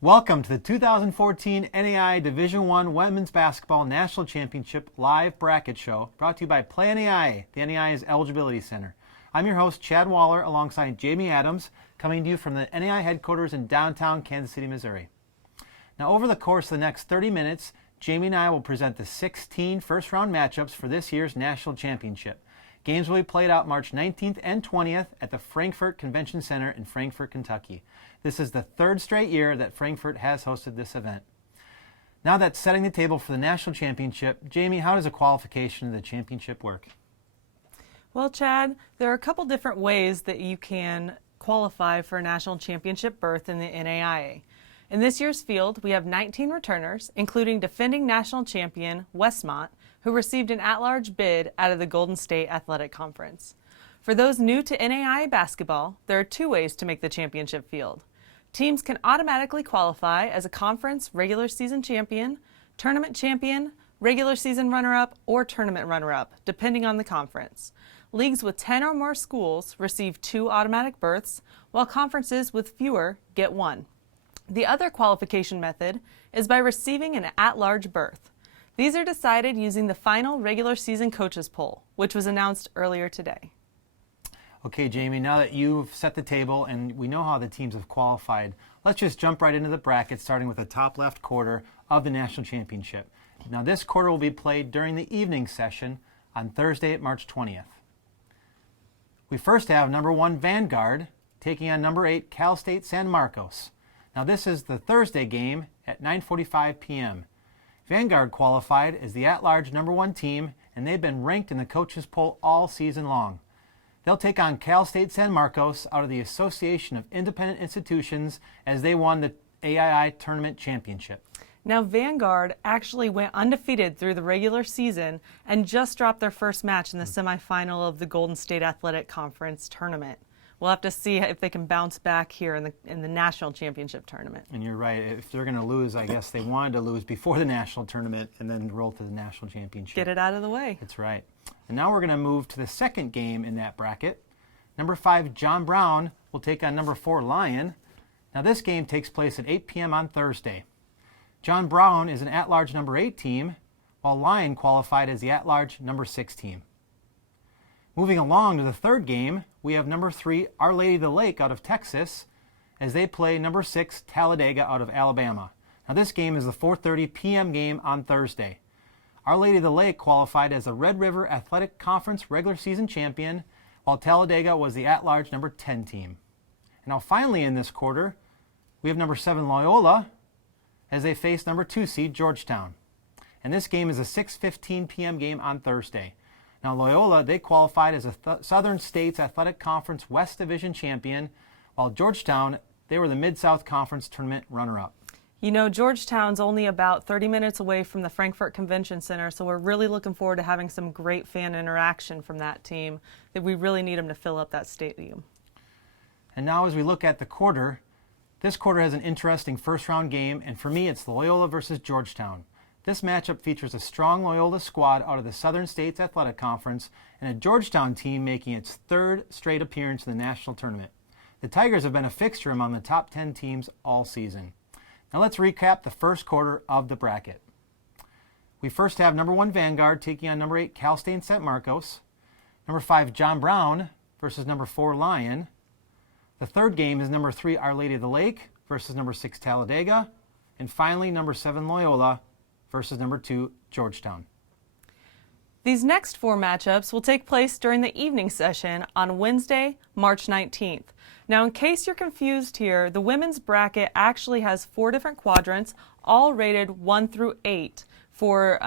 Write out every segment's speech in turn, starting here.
Welcome to the 2014 NAIA Division I Women's Basketball National Championship Live Bracket Show, brought to you by Play NAIA, the NAIA's Eligibility Center. I'm your host, Chad Waller, alongside Jamie Adams, coming to you from the NAIA headquarters in downtown Kansas City, Missouri. Now, over the course of the next 30 minutes, Jamie and I will present the 16 first-round matchups for this year's National Championship. Games will be played out March 19th and 20th at the Frankfort Convention Center in Frankfort, Kentucky. This is the third straight year that Frankfort has hosted this event. Now that's setting the table for the National Championship, Jamie, how does a qualification to the championship work? Well, Chad, there are a couple different ways that you can qualify for a national championship berth in the NAIA. In this year's field, we have 19 returners, including defending national champion Westmont, who received an at-large bid out of the Golden State Athletic Conference. For those new to NAIA basketball, there are two ways to make the championship field. Teams can automatically qualify as a conference regular season champion, tournament champion, regular season runner-up, or tournament runner-up, depending on the conference. Leagues with 10 or more schools receive 2 automatic berths, while conferences with fewer get 1. The other qualification method is by receiving an at-large berth. These are decided using the final regular season coaches poll, which was announced earlier today. Okay, Jamie, now that you've set the table and we know how the teams have qualified, let's just jump right into the bracket, starting with the top left quarter of the National Championship. Now, this quarter will be played during the evening session on Thursday, March 20th. We first have number 1 Vanguard taking on number 8 Cal State San Marcos. Now, this is the Thursday game at 9:45 p.m. Vanguard qualified as the at-large number 1 team, and they've been ranked in the coaches poll all season long. They'll take on Cal State San Marcos out of the Association of Independent Institutions as they won the AII Tournament Championship. Now, Vanguard actually went undefeated through the regular season and just dropped their first match in the semifinal of the Golden State Athletic Conference tournament. We'll have to see if they can bounce back here in the national championship tournament. And you're right. If they're going to lose, I guess they wanted to lose before the national tournament and then roll to the national championship. Get it out of the way. That's right. And now we're going to move to the second game in that bracket. Number 5, John Brown, will take on number 4, Lyon. Now, this game takes place at 8 p.m. on Thursday. John Brown is an at-large number 8 team, while Lyon qualified as the at-large number 6 team. Moving along to the third game, we have number 3, Our Lady of the Lake out of Texas, as they play number 6, Talladega out of Alabama. Now, this game is the 4:30 p.m. game on Thursday. Our Lady of the Lake qualified as the Red River Athletic Conference regular season champion, while Talladega was the at-large number 10 team. And now finally in this quarter, we have number 7 Loyola as they face number 2 seed Georgetown. And this game is a 6:15 p.m. game on Thursday. Now, Loyola, they qualified as a Southern States Athletic Conference West Division champion, while Georgetown, they were the Mid-South Conference tournament runner-up. You know, Georgetown's only about 30 minutes away from the Frankfort Convention Center, so we're really looking forward to having some great fan interaction from that team. That we really need them to fill up that stadium. And now as we look at the quarter, this quarter has an interesting first-round game, and for me, it's Loyola versus Georgetown. This matchup features a strong Loyola squad out of the Southern States Athletic Conference and a Georgetown team making its third straight appearance in the national tournament. The Tigers have been a fixture among the top 10 teams all season. Now let's recap the first quarter of the bracket. We first have number 1 Vanguard taking on number 8 Cal State San Marcos, number 5 John Brown versus number 4 Lyon. The third game is number 3 Our Lady of the Lake versus number 6 Talladega, and finally number 7 Loyola versus number 2 Georgetown. These next 4 matchups will take place during the evening session on Wednesday, March 19th. Now, in case you're confused here, the women's bracket actually has 4 different quadrants, all rated 1 through 8 for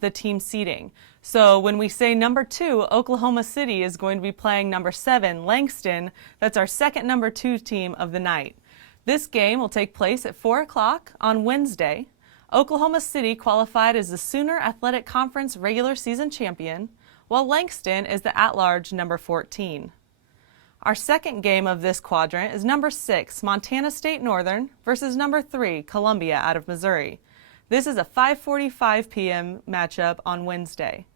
the team seeding. So when we say number 2, Oklahoma City is going to be playing number 7, Langston. That's our second number 2 team of the night. This game will take place at 4 o'clock on Wednesday. Oklahoma City qualified as the Sooner Athletic Conference regular season champion, while Langston is the at-large number 14. Our second game of this quadrant is number 6, Montana State Northern versus number 3, Columbia out of Missouri. This is a 5:45 p.m. matchup on Wednesday.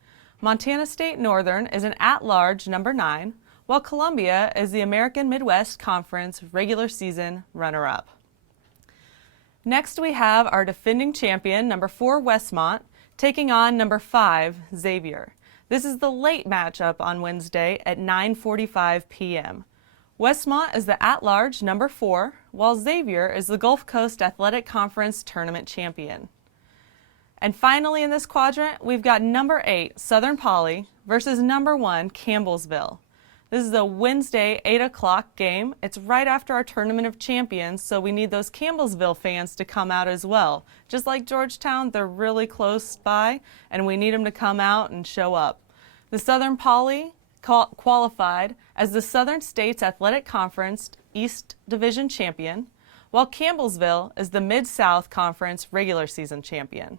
Montana State Northern is an at-large number 9, while Columbia is the American Midwest Conference regular season runner-up. Next we have our defending champion, number 4 Westmont, taking on number 5 Xavier. This is the late matchup on Wednesday at 9:45 p.m. Westmont is the at-large number 4, while Xavier is the Gulf Coast Athletic Conference tournament champion. And finally in this quadrant, we've got number 8 Southern Poly versus number 1 Campbellsville. This is a Wednesday 8 o'clock game. It's right after our Tournament of Champions, so we need those Campbellsville fans to come out as well. Just like Georgetown, they're really close by, and we need them to come out and show up. The Southern Poly qualified as the Southern States Athletic Conference East Division champion, while Campbellsville is the Mid-South Conference regular season champion.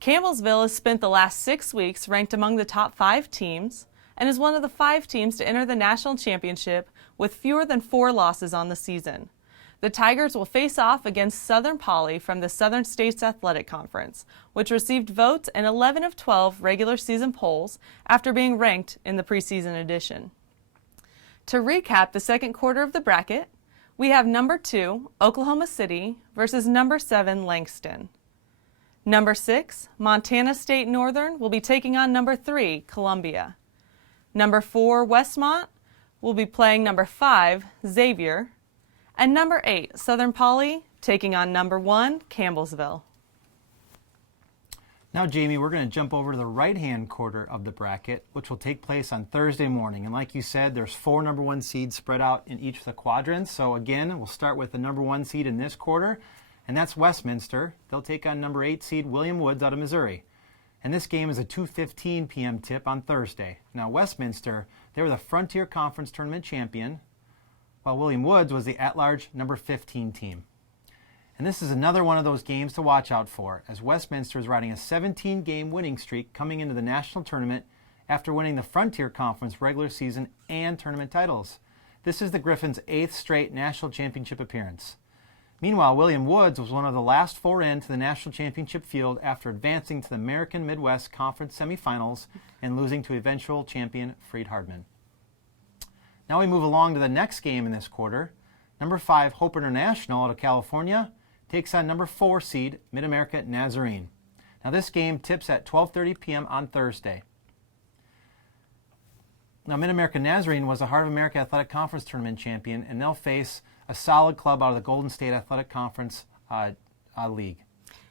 Campbellsville has spent the last 6 weeks ranked among the top 5 teams, and is one of the 5 teams to enter the national championship with fewer than 4 losses on the season. The Tigers will face off against Southern Poly from the Southern States Athletic Conference, which received votes in 11 of 12 regular season polls after being ranked in the preseason edition. To recap the second quarter of the bracket, we have number 2, Oklahoma City versus number 7, Langston. Number 6, Montana State Northern will be taking on number 3, Columbia. Number 4, Westmont will be playing number 5, Xavier. And number 8, Southern Poly, taking on number 1, Campbellsville. Now, Jamie, we're going to jump over to the right-hand quarter of the bracket, which will take place on Thursday morning. And like you said, there's 4 number 1 seeds spread out in each of the quadrants. So again, we'll start with the number 1 seed in this quarter, and that's Westminster. They'll take on number 8 seed William Woods out of Missouri. And this game is a 2:15 p.m. tip on Thursday. Now, Westminster, they were the Frontier Conference Tournament champion, while William Woods was the at-large number 15 team. And this is another one of those games to watch out for, as Westminster is riding a 17-game winning streak coming into the national tournament after winning the Frontier Conference regular season and tournament titles. This is the Griffins' 8th straight national championship appearance. Meanwhile, William Woods was one of the last 4 into the national championship field after advancing to the American Midwest Conference semifinals and losing to eventual champion Freed Hardman. Now we move along to the next game in this quarter. Number 5, Hope International out of California takes on number 4 seed Mid-America Nazarene. Now this game tips at 12:30 p.m. on Thursday. Now Mid-America Nazarene was the Heart of America Athletic Conference Tournament champion, and they'll face a solid club out of the Golden State Athletic Conference League.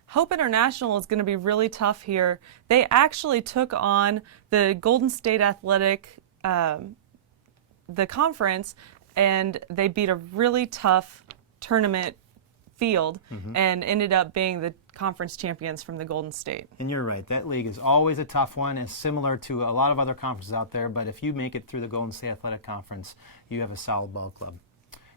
Hope International is going to be really tough here. They actually took on the Golden State Athletic the conference, and they beat a really tough tournament field and ended up being the conference champions from the Golden State. And you're right, that league is always a tough one and similar to a lot of other conferences out there, but if you make it through the Golden State Athletic Conference, you have a solid ball club.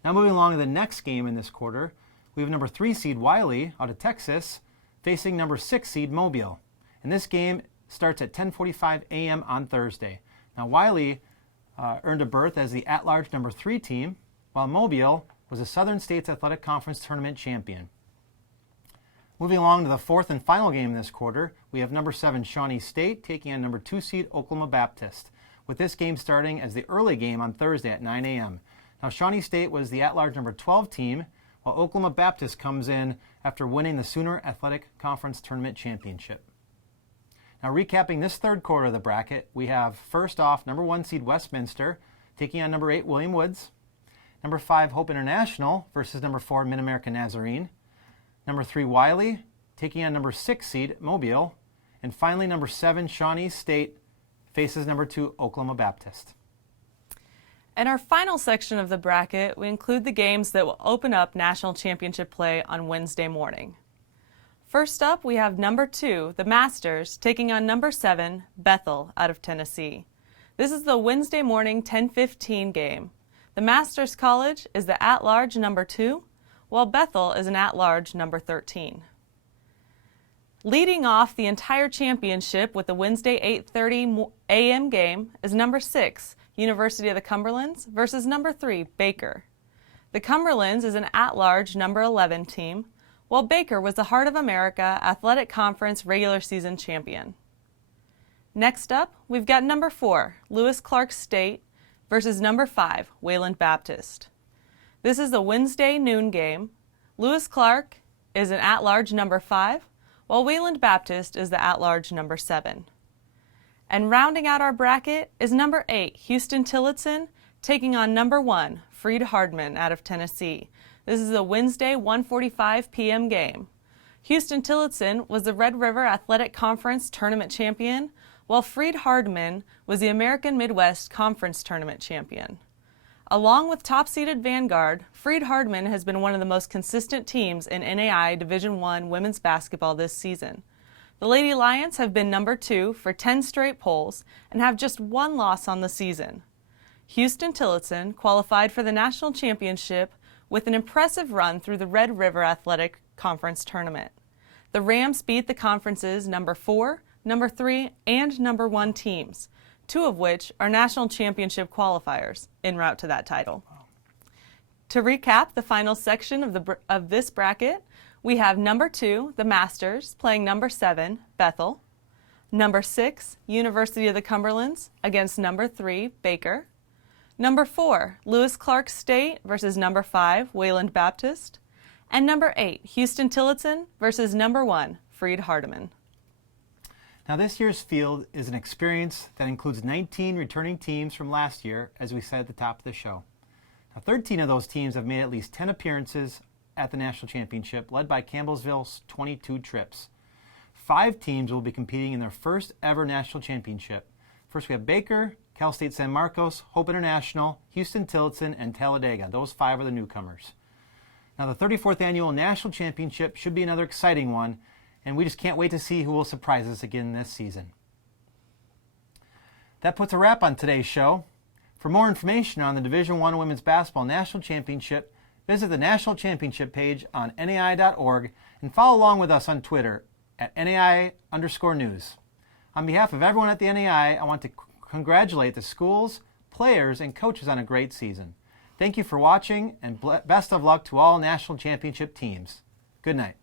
Now moving along to the next game in this quarter, we have number 3 seed Wiley out of Texas facing number 6 seed Mobile. And this game starts at 10:45 a.m. on Thursday. Now Wiley earned a berth as the at-large number 3 team, while Mobile was a Southern States Athletic Conference tournament champion. Moving along to the 4th and final game this quarter, we have number 7 Shawnee State taking on number 2 seed Oklahoma Baptist, with this game starting as the early game on Thursday at 9 a.m. Now Shawnee State was the at-large number 12 team, while Oklahoma Baptist comes in after winning the Sooner Athletic Conference tournament championship. Now recapping this third quarter of the bracket, we have first off number 1 seed Westminster taking on number 8 William Woods, number 5 Hope International versus number 4 Mid-America Nazarene, number 3 Wiley taking on number 6 seed Mobile, and finally number 7 Shawnee State faces number 2 Oklahoma Baptist. In our final section of the bracket, we include the games that will open up national championship play on Wednesday morning. First up, we have number 2, the Masters, taking on number 7, Bethel, out of Tennessee. This is the Wednesday morning 10:15 game. The Masters College is the at-large number 2, while Bethel is an at-large number 13. Leading off the entire championship with the Wednesday 8:30 a.m. game is number 6, University of the Cumberlands versus number 3, Baker. The Cumberlands is an at-large number 11 team, while Baker was the Heart of America Athletic Conference regular season champion. Next up, we've got number 4, Lewis Clark State versus number 5, Wayland Baptist. This is the Wednesday noon game. Lewis Clark is an at-large number 5, while Wayland Baptist is the at-large number 7. And rounding out our bracket is number 8, Houston-Tillotson, taking on number 1, Freed-Hardman out of Tennessee. This is a Wednesday 1:45 p.m. game. Houston-Tillotson was the Red River Athletic Conference Tournament champion, while Freed-Hardman was the American Midwest Conference Tournament champion. Along with top-seeded Vanguard, Freed-Hardman has been one of the most consistent teams in NAIA Division I women's basketball this season. The Lady Lions have been number 2 for 10 straight polls and have just 1 loss on the season. Houston-Tillotson qualified for the national championship with an impressive run through the Red River Athletic Conference Tournament. The Rams beat the conference's number 4, number 3, and number 1 teams, 2 of which are national championship qualifiers en route to that title. To recap the final section of this bracket, we have number 2, the Masters, playing number 7, Bethel. Number 6, University of the Cumberlands against number 3, Baker. Number 4, Lewis Clark State versus number 5, Wayland Baptist. And number 8, Houston-Tillotson versus number 1, Freed-Hardman. Now this year's field is an experience that includes 19 returning teams from last year, as we said at the top of the show. Now 13 of those teams have made at least 10 appearances at the national championship, led by Campbellsville's 22 trips. 5 teams will be competing in their first ever national championship. First we have Baker, Cal State San Marcos, Hope International, Houston-Tillotson, and Talladega. Those 5 are the newcomers. Now the 34th annual national championship should be another exciting one, and we just can't wait to see who will surprise us again this season. That puts a wrap on today's show. For more information on the Division I Women's Basketball National Championship, visit the National Championship page on NAIA.org and follow along with us on Twitter at NAIA_news. On behalf of everyone at the NAIA, I want to congratulate the schools, players, and coaches on a great season. Thank you for watching, and best of luck to all national championship teams. Good night.